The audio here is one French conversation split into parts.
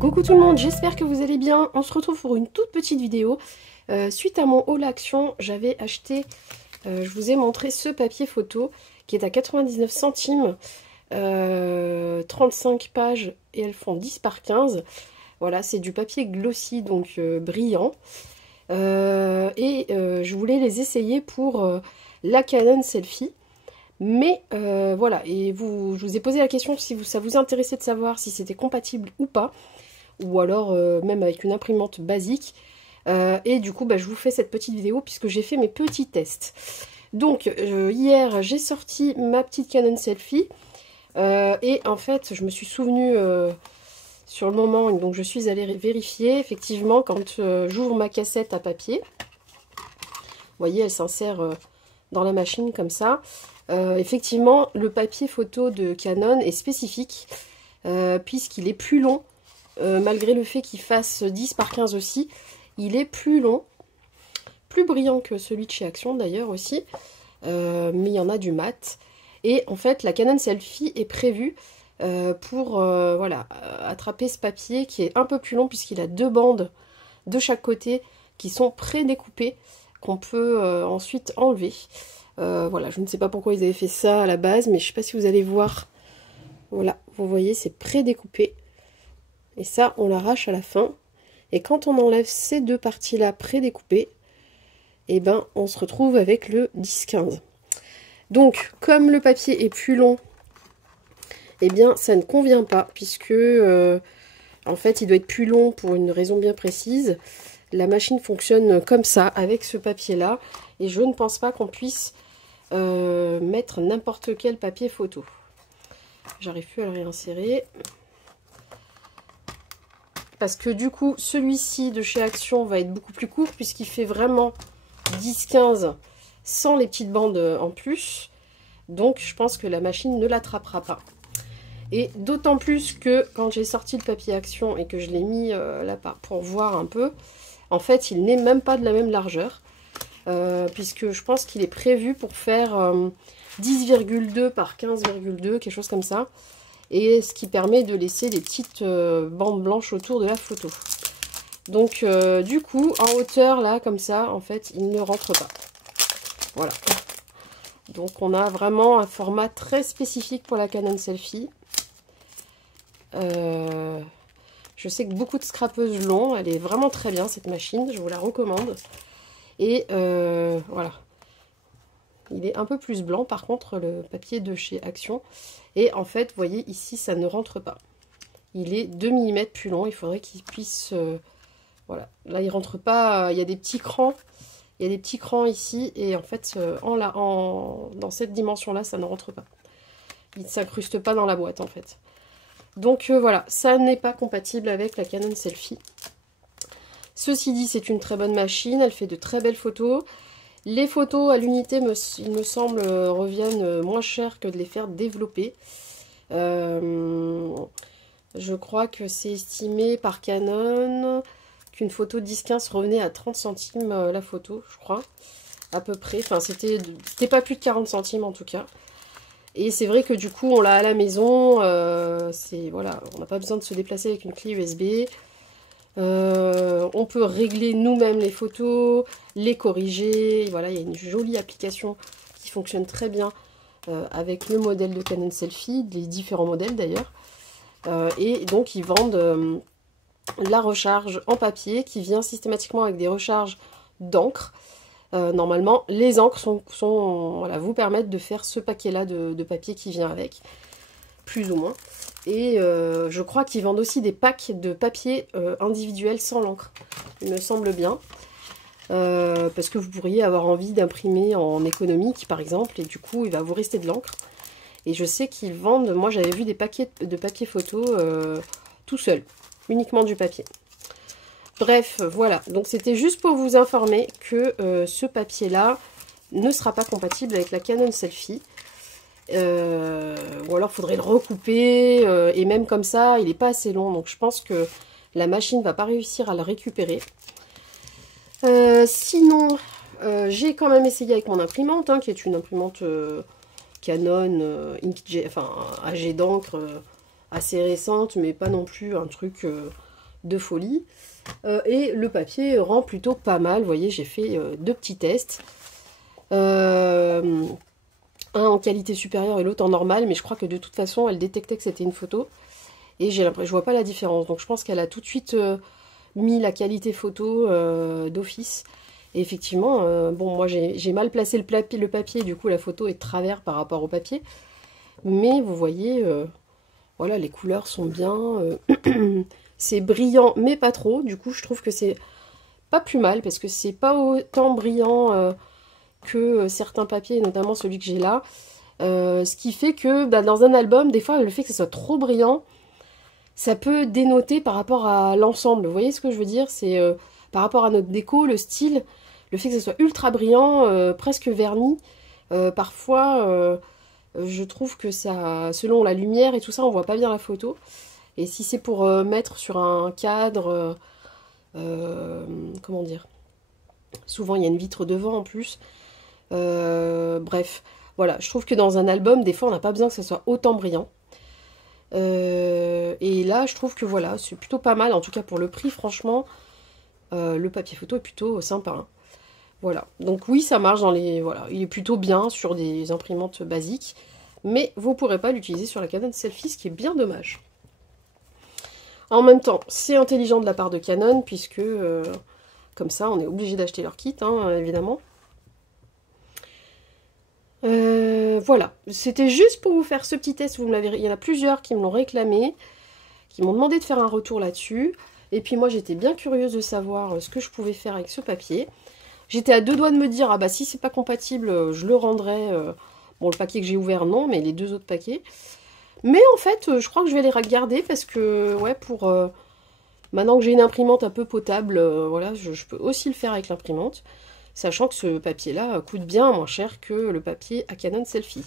Coucou tout le monde, j'espère que vous allez bien. On se retrouve pour une toute petite vidéo. Suite à mon haul action, j'avais acheté, je vous ai montré ce papier photo qui est à 99 centimes, 35 pages et elles font 10 par 15. Voilà, c'est du papier glossy, donc brillant. Je voulais les essayer pour la Canon Selfie. Mais voilà, et je vous ai posé la question si ça vous intéressait de savoir si c'était compatible ou pas, ou alors même avec une imprimante basique. Et du coup, je vous fais cette petite vidéo puisque j'ai fait mes petits tests. Donc, hier, j'ai sorti ma petite Canon Selfie. Et en fait, je me suis souvenue sur le moment, donc je suis allée vérifier, effectivement, quand j'ouvre ma cassette à papier. Vous voyez, elle s'insère dans la machine comme ça. Effectivement, le papier photo de Canon est spécifique puisqu'il est plus long, malgré le fait qu'il fasse 10 par 15 aussi, il est plus long, plus brillant que celui de chez Action d'ailleurs aussi, mais il y en a du mat. Et en fait, la Canon Selfie est prévue pour voilà, attraper ce papier qui est un peu plus long puisqu'il a deux bandes de chaque côté qui sont pré-découpées qu'on peut ensuite enlever. Voilà, je ne sais pas pourquoi ils avaient fait ça à la base, mais je ne sais pas si vous allez voir. Voilà, vous voyez, c'est pré-découpé. Et ça, on l'arrache à la fin. Et quand on enlève ces deux parties-là pré-découpées, eh ben, on se retrouve avec le 10-15. Donc, comme le papier est plus long, eh bien, ça ne convient pas, puisque, en fait, il doit être plus long pour une raison bien précise. La machine fonctionne comme ça, avec ce papier-là, et je ne pense pas qu'on puisse mettre n'importe quel papier photo. J'arrive plus à le réinsérer. Parce que du coup, celui-ci de chez Action va être beaucoup plus court, puisqu'il fait vraiment 10-15 sans les petites bandes en plus. Donc, je pense que la machine ne l'attrapera pas. Et d'autant plus que quand j'ai sorti le papier Action et que je l'ai mis là pour voir un peu, en fait, il n'est même pas de la même largeur. Puisque je pense qu'il est prévu pour faire 10,2 par 15,2, quelque chose comme ça. Et ce qui permet de laisser des petites bandes blanches autour de la photo. Donc du coup, en hauteur, là, comme ça, en fait, il ne rentre pas. Voilà. Donc on a vraiment un format très spécifique pour la Canon Selfie. Je sais que beaucoup de scrapeuses l'ont. Elle est vraiment très bien, cette machine. Je vous la recommande. Et voilà, il est un peu plus blanc par contre le papier de chez Action. Et en fait, vous voyez ici, ça ne rentre pas. Il est 2 mm plus long, il faudrait qu'il puisse... voilà, là il rentre pas, il y a des petits crans. Il y a des petits crans ici et en fait, dans cette dimension-là, ça ne rentre pas. Il ne s'incruste pas dans la boîte en fait. Donc voilà, ça n'est pas compatible avec la Canon Selfie. Ceci dit, c'est une très bonne machine, elle fait de très belles photos. Les photos à l'unité, il me semble, reviennent moins cher que de les faire développer. Je crois que c'est estimé par Canon qu'une photo 10-15 revenait à 30 centimes la photo, je crois, à peu près. Enfin, c'était pas plus de 40 centimes en tout cas. Et c'est vrai que du coup, on l'a à la maison. Voilà, on n'a pas besoin de se déplacer avec une clé USB. On peut régler nous-mêmes les photos, les corriger. Voilà, il y a une jolie application qui fonctionne très bien avec le modèle de Canon Selfie, les différents modèles d'ailleurs. Et donc ils vendent la recharge en papier qui vient systématiquement avec des recharges d'encre. Normalement, les encres voilà, vous permettent de faire ce paquet-là de papier qui vient avec, plus ou moins. Et je crois qu'ils vendent aussi des packs de papier individuels sans l'encre, il me semble bien. Parce que vous pourriez avoir envie d'imprimer en économique, par exemple, et du coup, il va vous rester de l'encre. Et je sais qu'ils vendent, moi j'avais vu des paquets de papier photo tout seul, uniquement du papier. Bref, voilà, donc c'était juste pour vous informer que ce papier-là ne sera pas compatible avec la Canon Selfie. Ou alors il faudrait le recouper et même comme ça il n'est pas assez long, donc je pense que la machine va pas réussir à le récupérer. Sinon j'ai quand même essayé avec mon imprimante qui est une imprimante Canon Inkjet, enfin AG d'encre assez récente, mais pas non plus un truc de folie. Et le papier rend plutôt pas mal. Vous voyez, j'ai fait 2 petits tests. Un en qualité supérieure et l'autre en normal, mais je crois que de toute façon, elle détectait que c'était une photo. Et j'ai l'impression, je vois pas la différence. Donc je pense qu'elle a tout de suite mis la qualité photo d'office. Et effectivement, bon, moi j'ai mal placé le papier, du coup la photo est de travers par rapport au papier. Mais vous voyez, voilà, les couleurs sont bien. C'est brillant, mais pas trop. Du coup, je trouve que c'est pas plus mal, parce que c'est pas autant brillant que certains papiers, notamment celui que j'ai là. Ce qui fait que bah, dans un album, des fois, le fait que ce soit trop brillant, ça peut dénoter par rapport à l'ensemble. Vous voyez ce que je veux dire? C'est par rapport à notre déco, le style, le fait que ce soit ultra brillant, presque verni. Parfois, je trouve que ça, selon la lumière et tout ça, on voit pas bien la photo. Et si c'est pour mettre sur un cadre, comment dire? Souvent, il y a une vitre devant en plus. Bref, voilà. Je trouve que dans un album, des fois, on n'a pas besoin que ça soit autant brillant. Et là je trouve que voilà, c'est plutôt pas mal, en tout cas pour le prix, franchement le papier photo est plutôt sympa, hein. Voilà, donc oui, ça marche dans les, voilà, il est plutôt bien sur des imprimantes basiques, mais vous pourrez pas l'utiliser sur la Canon Selphy, ce qui est bien dommage. En même temps, c'est intelligent de la part de Canon, puisque comme ça on est obligé d'acheter leur kit, hein, évidemment. Voilà, c'était juste pour vous faire ce petit test. Il y en a plusieurs qui me l'ont réclamé, qui m'ont demandé de faire un retour là-dessus. Et puis moi j'étais bien curieuse de savoir ce que je pouvais faire avec ce papier. J'étais à 2 doigts de me dire, ah bah si c'est pas compatible, je le rendrai. Bon, le paquet que j'ai ouvert, non, mais les 2 autres paquets. Mais en fait, je crois que je vais les regarder parce que, ouais, pour... maintenant que j'ai une imprimante un peu potable, voilà, je peux aussi le faire avec l'imprimante. Sachant que ce papier-là coûte bien moins cher que le papier à Canon Selphy.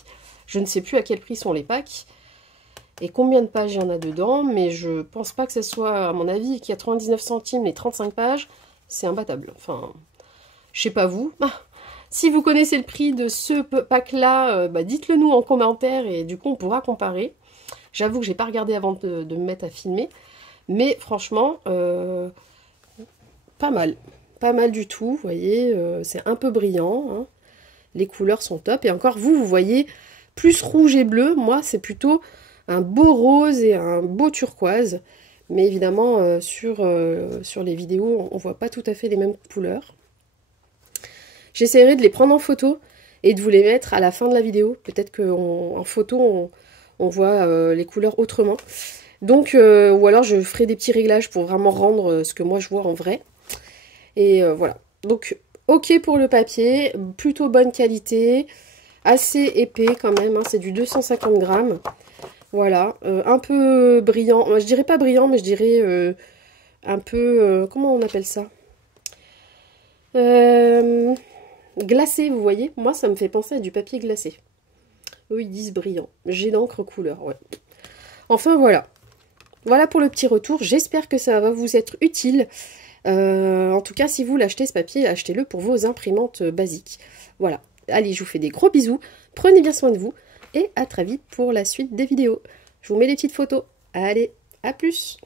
Je ne sais plus à quel prix sont les packs et combien de pages il y en a dedans, mais je pense pas que ce soit, à mon avis, 99 centimes les 35 pages, c'est imbattable. Enfin, je sais pas vous. Si vous connaissez le prix de ce pack-là, bah dites-le nous en commentaire et du coup on pourra comparer. J'avoue que j'ai pas regardé avant de me mettre à filmer, mais franchement, pas mal. Pas mal du tout, vous voyez, c'est un peu brillant, hein. Les couleurs sont top, et encore vous voyez, plus rouge et bleu, moi c'est plutôt un beau rose et un beau turquoise, mais évidemment sur les vidéos on voit pas tout à fait les mêmes couleurs. J'essaierai de les prendre en photo et de vous les mettre à la fin de la vidéo, peut-être qu'en photo on voit les couleurs autrement, donc ou alors je ferai des petits réglages pour vraiment rendre ce que moi je vois en vrai. Et voilà, donc ok pour le papier, plutôt bonne qualité, assez épais quand même, hein, c'est du 250 grammes. Voilà, un peu brillant, je dirais pas brillant, mais je dirais un peu, comment on appelle ça, glacé, vous voyez, moi ça me fait penser à du papier glacé. Eux ils disent brillant, j'ai d'encre couleur, ouais. Enfin voilà, voilà pour le petit retour, j'espère que ça va vous être utile. En tout cas, si vous l'achetez ce papier, achetez-le pour vos imprimantes basiques. Voilà, allez, je vous fais des gros bisous, prenez bien soin de vous, et à très vite pour la suite des vidéos. Je vous mets des petites photos. Allez, à plus!